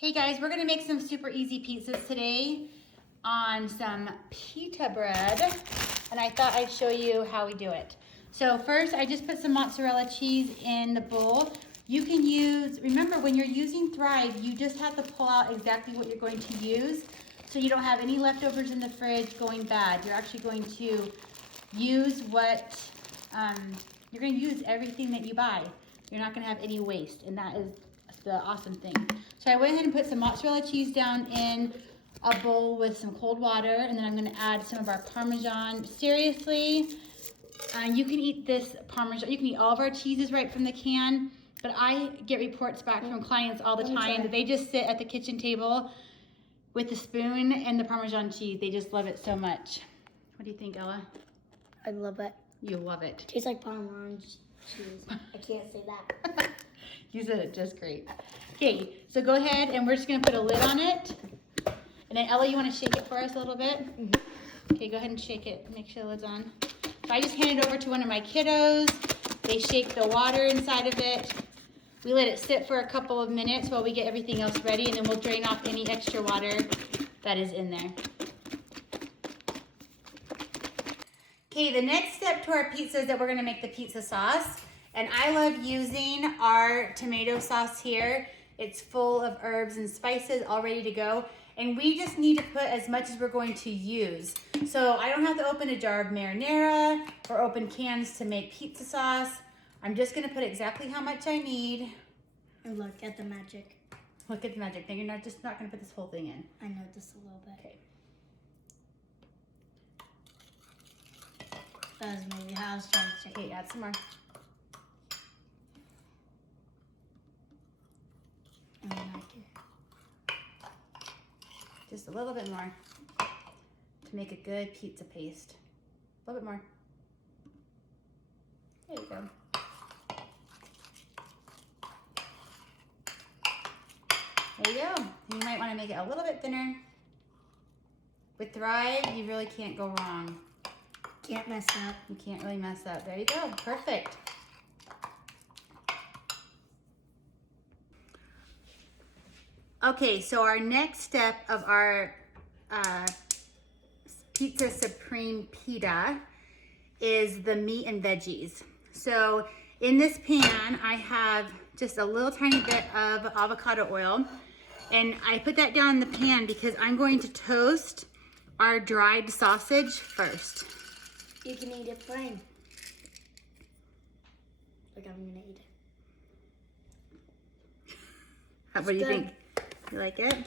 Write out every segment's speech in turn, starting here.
Hey guys, we're gonna make some super easy pizzas today on some pita bread, and I thought I'd show you how we do it. So first, I just put some mozzarella cheese in the bowl. You can use, remember when you're using Thrive, you just have to pull out exactly what you're going to use, so you don't have any leftovers in the fridge going bad. You're actually going to use you're gonna use everything that you buy. You're not gonna have any waste, and that is the awesome thing. So I went ahead and put some mozzarella cheese down in a bowl with some cold water, and then I'm gonna add some of our Parmesan. Seriously, you can eat this Parmesan, you can eat all of our cheeses right from the can, but I get reports back from clients all the time that they just sit at the kitchen table with the spoon and the Parmesan cheese. They just love it so much. What do you think, Ella? I love it. You love it. Tastes like Parmesan cheese. I can't say that. You said it just great. Okay, so go ahead and we're just gonna put a lid on it. And then Ella, you wanna shake it for us a little bit? Mm-hmm. Okay, go ahead and shake it. Make sure the lid's on. So I just handed it over to one of my kiddos. They shake the water inside of it. We let it sit for a couple of minutes while we get everything else ready, and then we'll drain off any extra water that is in there. Okay, the next step to our pizza is that we're gonna make the pizza sauce. And I love using our tomato sauce here. It's full of herbs and spices all ready to go. And we just need to put as much as we're going to use. So I don't have to open a jar of marinara or open cans to make pizza sauce. I'm just gonna put exactly how much I need. And look at the magic. Look at the magic. Now you're just not gonna put this whole thing in. I know just a little bit. Okay. That was maybe how I was trying to check. Okay, add some more. And then I Just a little bit more to make a good pizza paste. A little bit more. There you go. There you go. You might want to make it a little bit thinner. With Thrive, you really can't go wrong. can't mess up. You can't really mess up. There you go. Perfect. Okay, so our next step of our Pizza Supreme Pita is the meat and veggies. So in this pan, I have just a little tiny bit of avocado oil, and I put that down in the pan because I'm going to toast our dried sausage first. You can eat it plain. Like I'm gonna eat it. What do you think? You like it?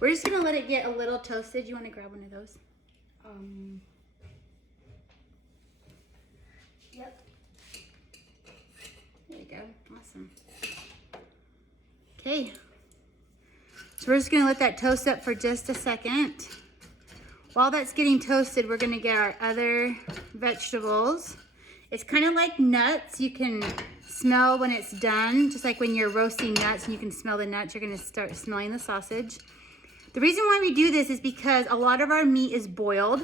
We're just gonna let it get a little toasted. You wanna grab one of those? Yep. There you go, awesome. Okay, so we're just gonna let that toast up for just a second. While that's getting toasted, we're gonna get our other vegetables. It's kind of like nuts. You can smell when it's done, just like when you're roasting nuts and you can smell the nuts, you're gonna start smelling the sausage. The reason why we do this is because a lot of our meat is boiled,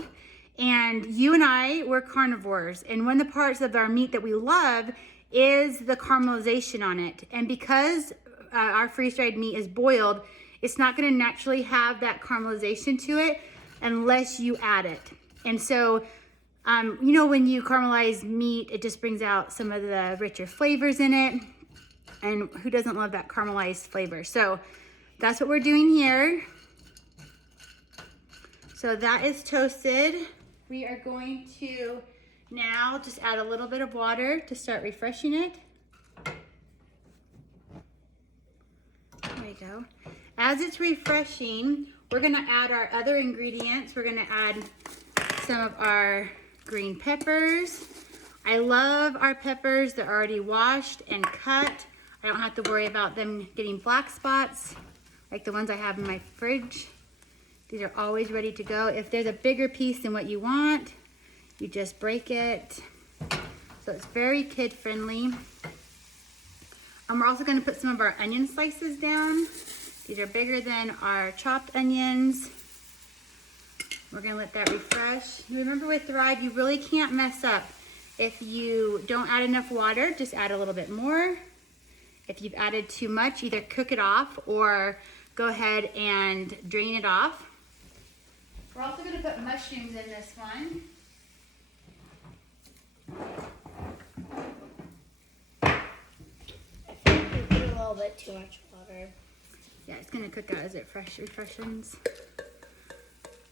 and you and I, we're carnivores, and one of the parts of our meat that we love is the caramelization on it. And because our freeze-dried meat is boiled, it's not gonna naturally have that caramelization to it unless you add it. And so, you know, when you caramelize meat, it just brings out some of the richer flavors in it. And who doesn't love that caramelized flavor? So that's what we're doing here. So that is toasted. We are going to now just add a little bit of water to start refreshing it. There you go. As it's refreshing, we're gonna add our other ingredients. We're gonna add some of our green peppers. I love our peppers. They're already washed and cut. I don't have to worry about them getting black spots like the ones I have in my fridge. These are always ready to go. If there's a bigger piece than what you want, you just break it. So it's very kid friendly. We're also gonna put some of our onion slices down. These are bigger than our chopped onions. We're gonna let that refresh. Remember with Thrive, you really can't mess up. If you don't add enough water, just add a little bit more. If you've added too much, either cook it off or go ahead and drain it off. We're also going to put mushrooms in this one. I think we put a little bit too much water. Yeah, it's going to cook out as it refreshes.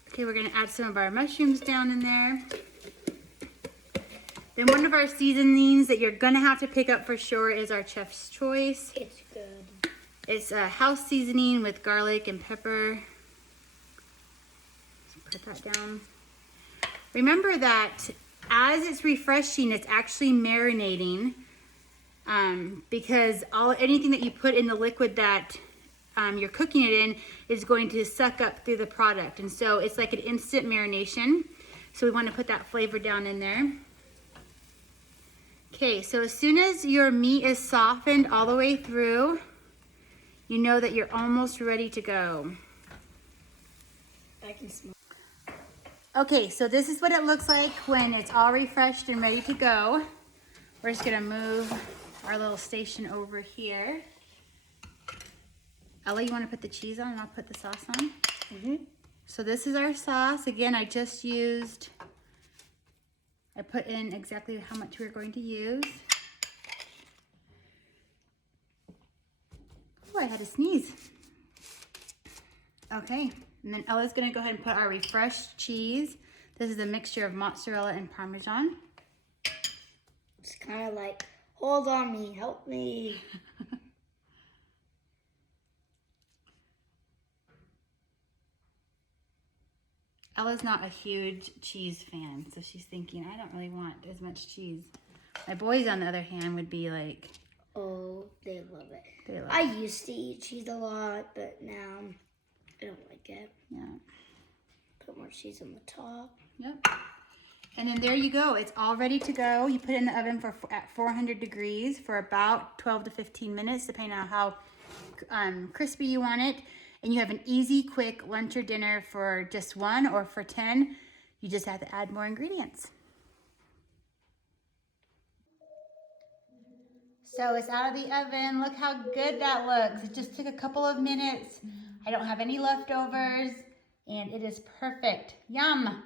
Okay, we're going to add some of our mushrooms down in there. Then one of our seasonings that you're going to have to pick up for sure is our Chef's Choice. It's good. It's a house seasoning with garlic and pepper. Put that down. Remember that as it's refreshing, it's actually marinating because anything that you put in the liquid that you're cooking it in is going to suck up through the product. And so it's like an instant marination. So we want to put that flavor down in there. Okay, so as soon as your meat is softened all the way through, you know that you're almost ready to go. I can smell. Okay, so this is what it looks like when it's all refreshed and ready to go. We're just gonna move our little station over here. Ella, you wanna put the cheese on and I'll put the sauce on? Mm-hmm. So this is our sauce. Again, I put in exactly how much we're going to use. Oh, I had to sneeze. Okay, and then Ella's gonna go ahead and put our refreshed cheese. This is a mixture of mozzarella and Parmesan. It's kind of like, hold on me, help me. Ella's not a huge cheese fan, so she's thinking, I don't really want as much cheese. My boys, on the other hand, would be like... Oh, they love it. They love I used to eat cheese a lot, but now I don't like it. Yeah. Put more cheese on the top. Yep. And then there you go. It's all ready to go. You put it in the oven at 400 degrees for about 12 to 15 minutes, depending on how crispy you want it. And you have an easy, quick lunch or dinner for just one or for 10. You just have to add more ingredients. So it's out of the oven. Look how good that looks. It just took a couple of minutes. I don't have any leftovers, and it is perfect. Yum.